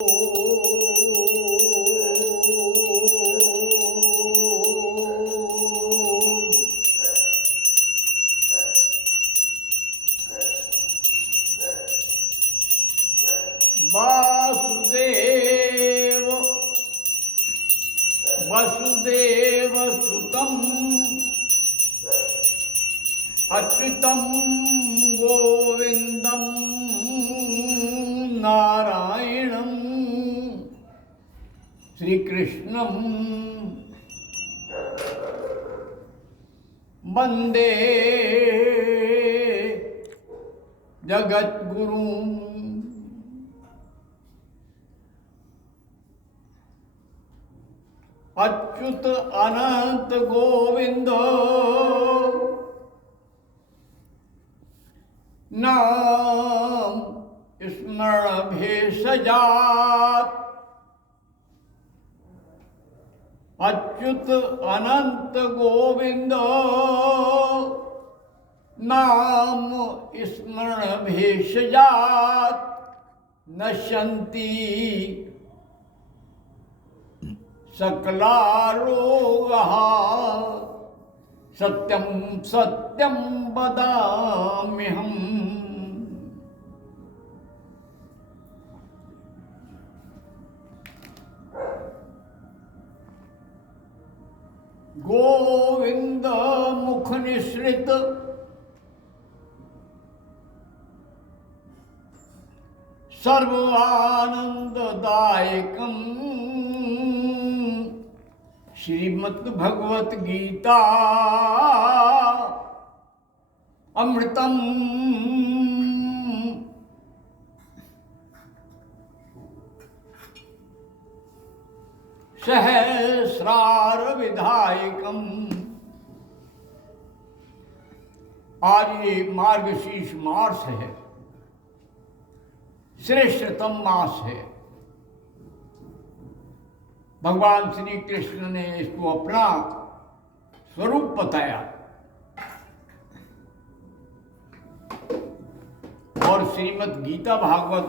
वासुदेव वसुदेवसुतम् अच्युतं गोविन्दं नारायणं श्रीकृष्णं वन्दे जगद्गुरुम्। अच्युत अनंत गोविंद नाम स्मरण भेषजात। अच्युत अनंत गोविंद नाम स्मरण भेषजात। नश्यन्ति सकलारोगः सत्यं सत्यं वदाम्यहम्। गोविंद मुख निसृत सर्वानंददायकम् श्रीमद् भगवत गीता अमृतम। सहस्रार विधायकम। आज ये मार्गशीर्ष मास है, श्रेष्ठतम मास है। भगवान श्री कृष्ण ने इसको अपना स्वरूप बताया और श्रीमद् गीता भागवत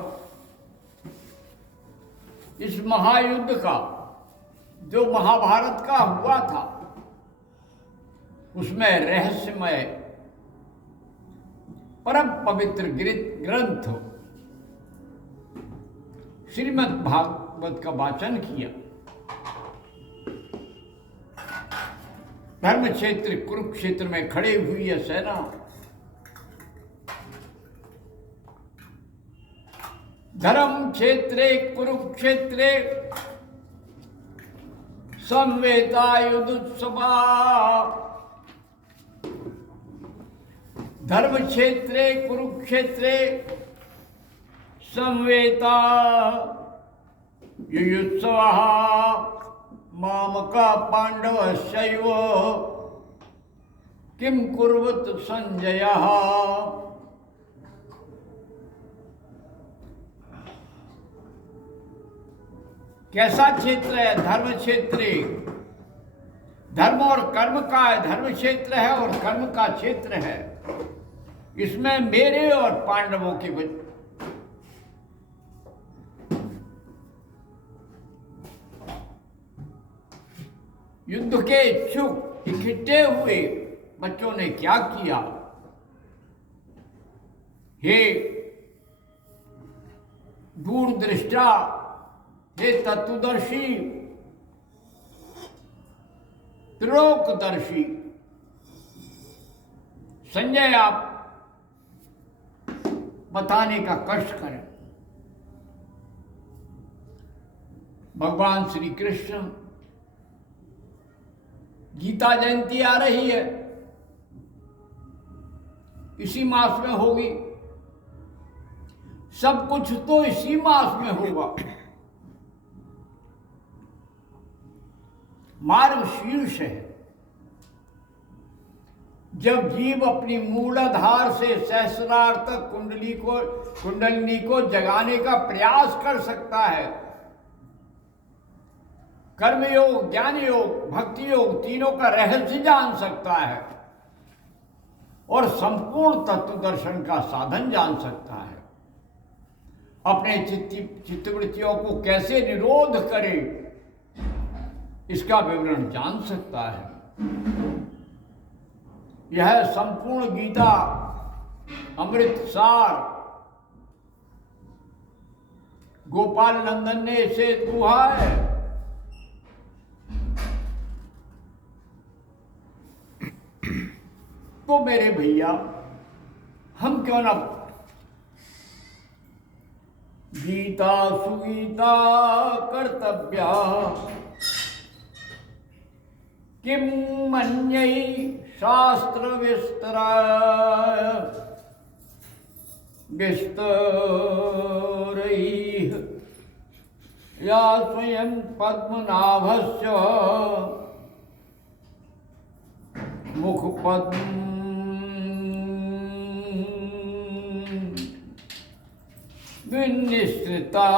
इस महायुद्ध का जो महाभारत का हुआ था उसमें रहस्यमय परम पवित्र ग्रंथ श्रीमद् भागवत का वाचन किया। धर्म क्षेत्र कुरुक्षेत्र में खड़े हुई है सेना धर्म क्षेत्रे कुरुक्षेत्रे संवेतायुधुत्सवा। धर्म क्षेत्रे कुरुक्षेत्रे संवेता युयुत्सवः मामका पांडवश्चैव किं कुर्वत संजयः। कैसा क्षेत्र है? धर्म क्षेत्र। धर्म और कर्म का धर्म क्षेत्र है और कर्म का क्षेत्र है। इसमें मेरे और पांडवों के युद्ध के इच्छुक इकट्ठे हुए बच्चों ने क्या किया? हे दूरदृष्टा, हे तत्वदर्शी, त्रिलोकदर्शी संजय, आप बताने का कष्ट करें। भगवान श्री कृष्ण गीता जयंती आ रही है, इसी मास में होगी। सब कुछ तो इसी मास में होगा। मार्ग शीर्ष है। जब जीव अपनी मूलाधार से सहस्रार तक कुंडलिनी को जगाने का प्रयास कर सकता है, कर्मयोग, ज्ञान योग, भक्ति योग तीनों का रहस्य जान सकता है और संपूर्ण तत्व दर्शन का साधन जान सकता है। अपने चित्तवृत्तियों को कैसे निरोध करे, इसका विवरण जान सकता है। यह संपूर्ण गीता अमृत सार गोपाल नंदन ने इसे दुहा है। तो मेरे भैया, हम क्यों ना गीता सुगीता कर्तव्या किम मन्यै शास्त्र विस्तरैः या स्वयं पद्मनाभस्य मुखपद्म विनिश्रिता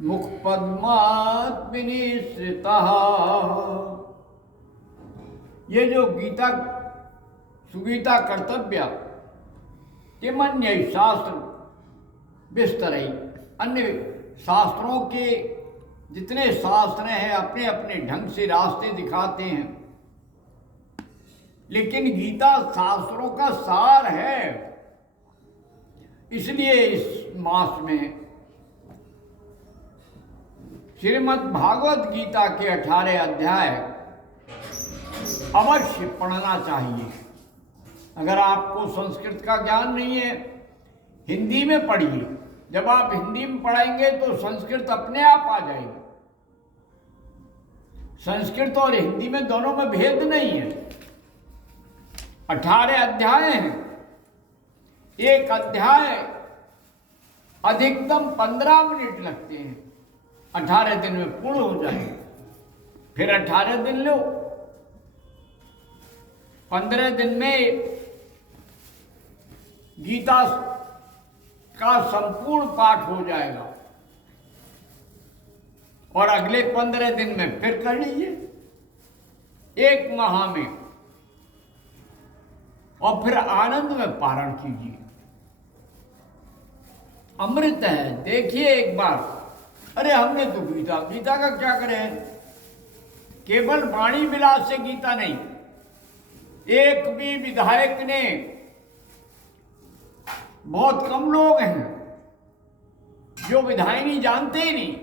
मुखपद्मात् विनिश्रिता। ये जो गीता सुगीता कर्तव्य किम अन्य शास्त्र विस्तरई, अन्य शास्त्रों के जितने शास्त्र हैं अपने अपने ढंग से रास्ते दिखाते हैं, लेकिन गीता शास्त्रों का सार है। इसलिए इस मास में श्रीमद् भागवत गीता के 18 अध्याय अवश्य पढ़ना चाहिए। अगर आपको संस्कृत का ज्ञान नहीं है, हिंदी में पढ़िए। जब आप हिंदी में पढ़ेंगे तो संस्कृत अपने आप आ जाएगी। संस्कृत और हिंदी में दोनों में भेद नहीं है। 18 अध्याय हैं। एक अध्याय अधिकतम 15 मिनट लगते हैं। 18 दिन में पूर्ण हो जाए। फिर 18 दिन लो, 15 दिन में गीता का संपूर्ण पाठ हो जाएगा और अगले 15 दिन में फिर कर लीजिए, एक माह में, और फिर आनंद में पारण कीजिए। अमृत है। देखिए एक बार, अरे हमने तो गीता का क्या करें? केवल वाणी विलास से गीता नहीं, एक भी विधायक ने, बहुत कम लोग हैं जो विधायनी जानते ही नहीं।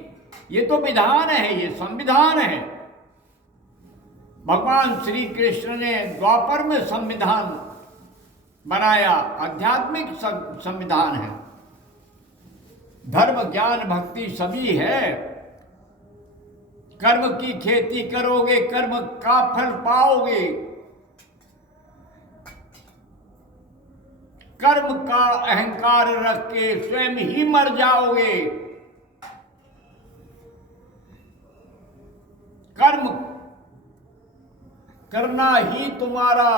ये तो विधान है, ये संविधान है। भगवान श्री कृष्ण ने द्वापर में संविधान बनाया, आध्यात्मिक संविधान है। धर्म ज्ञान भक्ति सभी है। कर्म की खेती करोगे, कर्म का फल पाओगे। कर्म का अहंकार रख के स्वयं ही मर जाओगे। कर्म करना ही तुम्हारा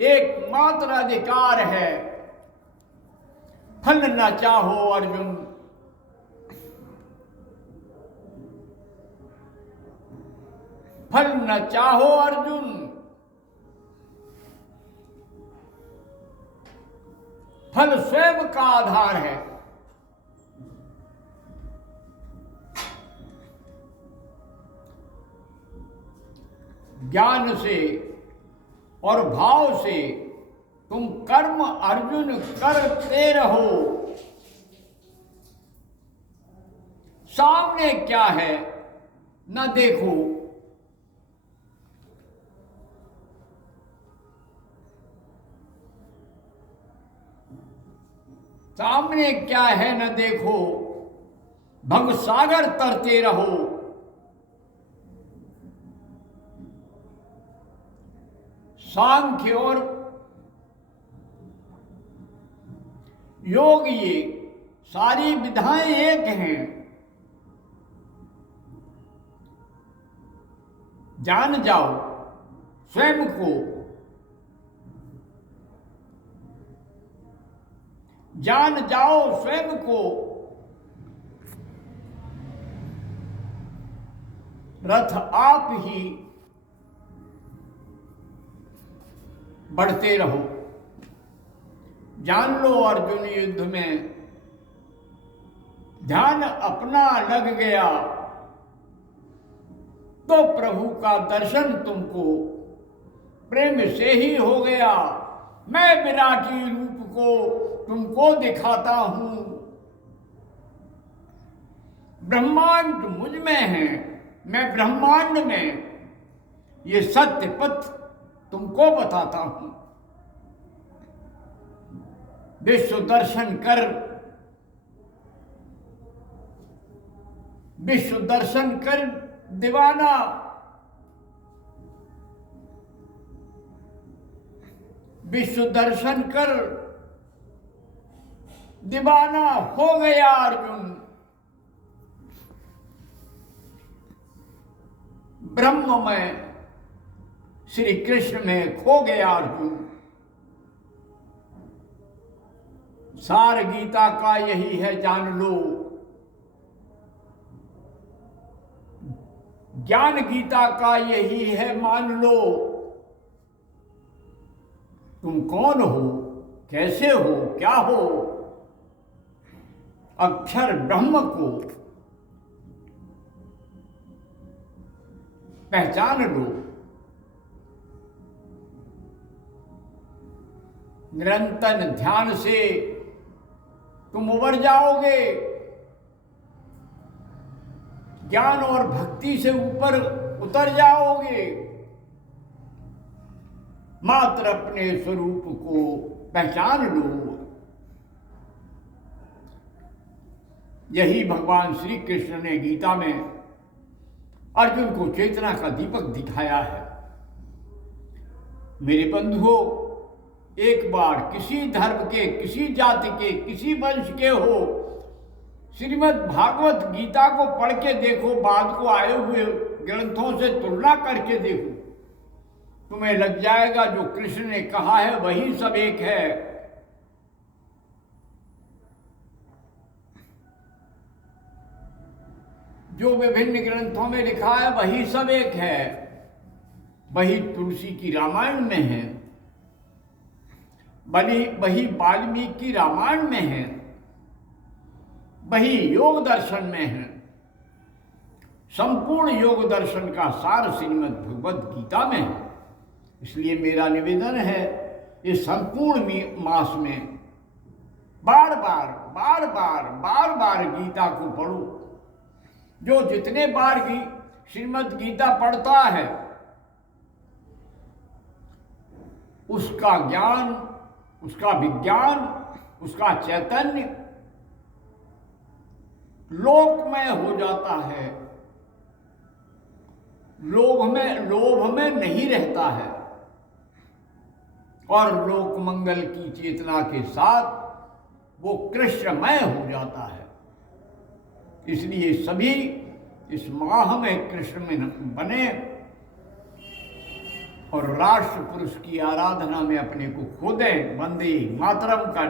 एकमात्र अधिकार है। फल न चाहो अर्जुन, फल न चाहो अर्जुन, फल स्वयं का आधार है। ज्ञान से और भाव से तुम कर्म अर्जुन करते रहो। सामने क्या है न देखो, सामने क्या है न देखो, भव सागर तरते रहो। सांख्य और योग, ये सारी विधाएं एक हैं। जान जाओ स्वयं को, जान जाओ स्वयं को। रथ आप ही बढ़ते रहो। जान लो अर्जुन युद्ध में ध्यान अपना लग गया तो प्रभु का दर्शन तुमको प्रेम से ही हो गया। मैं विराटी रूप को तुमको दिखाता हूं, ब्रह्मांड मुझ में है, मैं ब्रह्मांड में ये सत्य पथ तुमको बताता हूं। विश्व दर्शन कर, विश्व दर्शन कर दीवाना, विश्व दर्शन कर दीवाना हो गया अर्जुन। ब्रह्म में श्री कृष्ण में खो गया अर्जुन। सार गीता का यही है, जान लो। ज्ञान गीता का यही है, मान लो। तुम कौन हो, कैसे हो, क्या हो? अक्षर ब्रह्म को पहचान लो। निरंतर ध्यान से तुम उबर जाओगे, ज्ञान और भक्ति से ऊपर उतर जाओगे। मात्र अपने स्वरूप को पहचान लो। यही भगवान श्री कृष्ण ने गीता में अर्जुन को चेतना का दीपक दिखाया है। मेरे बंधुओं, एक बार किसी धर्म के, किसी जाति के, किसी वंश के हो, श्रीमद् भागवत गीता को पढ़ के देखो, बाद को आए हुए ग्रंथों से तुलना करके देखो, तुम्हें लग जाएगा जो कृष्ण ने कहा है वही सब एक है। जो विभिन्न ग्रंथों में लिखा है वही सब एक है। वही तुलसी की रामायण में है, वही वाल्मीकि रामायण में है, वही योग दर्शन में है। संपूर्ण योग दर्शन का सार श्रीमद् भगवद गीता में है। इसलिए मेरा निवेदन है, इस संपूर्ण मास में बार बार गीता को पढ़ो। जो जितने बार की श्रीमद् गीता पढ़ता है उसका ज्ञान, उसका विज्ञान, उसका चैतन्य लोकमय हो जाता है। लोभ में नहीं रहता है और लोक मंगल की चेतना के साथ वो कृष्णमय हो जाता है। इसलिए सभी इस माह में कृष्ण में बने और राष्ट्र पुरुष की आराधना में अपने को खो दें। वंदे मातरम का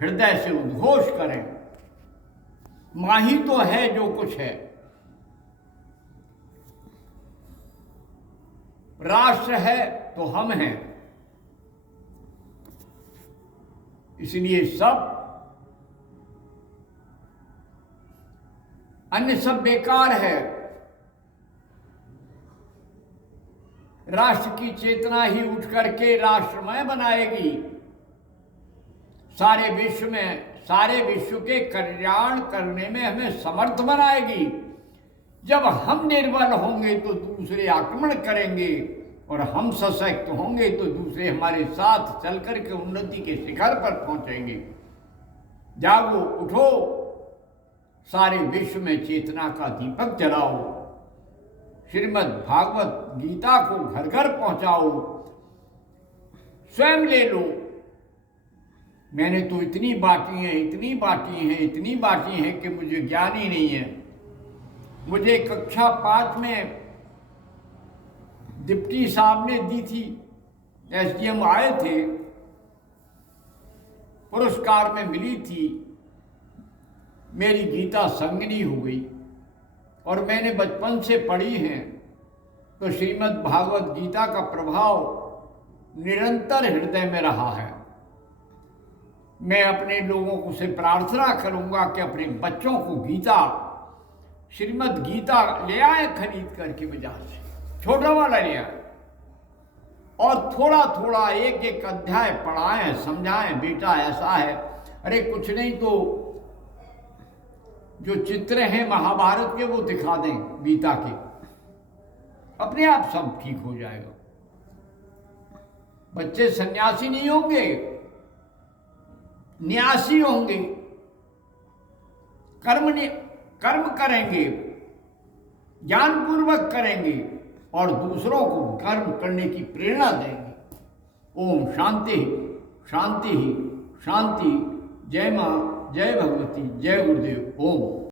हृदय से उद्घोष करें। माँ ही तो है जो कुछ है। राष्ट्र है तो हम हैं। इसलिए सब अन्य सब बेकार है। राष्ट्र की चेतना ही उठ करके राष्ट्रमय बनाएगी। सारे विश्व के कल्याण करने में हमें समर्थ बनाएगी। जब हम निर्बल होंगे तो दूसरे आक्रमण करेंगे और हम सशक्त होंगे तो दूसरे हमारे साथ चलकर के उन्नति के शिखर पर पहुंचेंगे। जागो, उठो, सारे विश्व में चेतना का दीपक जलाओ। श्रीमद् भागवत गीता को घर घर पहुंचाओ। स्वयं ले लो। मैंने तो इतनी बांटी हैं कि मुझे ज्ञान ही नहीं है। मुझे कक्षा 5 में डिप्टी साहब ने दी थी, एसडीएम आए थे, पुरस्कार में मिली थी। मेरी गीता संगनी हो गई और मैंने बचपन से पढ़ी है, तो श्रीमद् भागवत गीता का प्रभाव निरंतर हृदय में रहा है। मैं अपने लोगों को से प्रार्थना करूंगा कि अपने बच्चों को गीता, श्रीमद् गीता ले आए खरीद करके बाजार से, छोटा वाला ले आए, और थोड़ा थोड़ा एक एक अध्याय पढ़ाएं, समझाएं, बेटा ऐसा है, अरे कुछ नहीं तो जो चित्र हैं महाभारत के वो दिखा दें, गीता के, अपने आप सब ठीक हो जाएगा। बच्चे सन्यासी नहीं होंगे, न्यासी होंगे, कर्म करेंगे, ज्ञानपूर्वक करेंगे और दूसरों को कर्म करने की प्रेरणा देंगे। ओम शांति शांति शांति। जय मां, जय भगवती, जय गुरुदेव। ओम।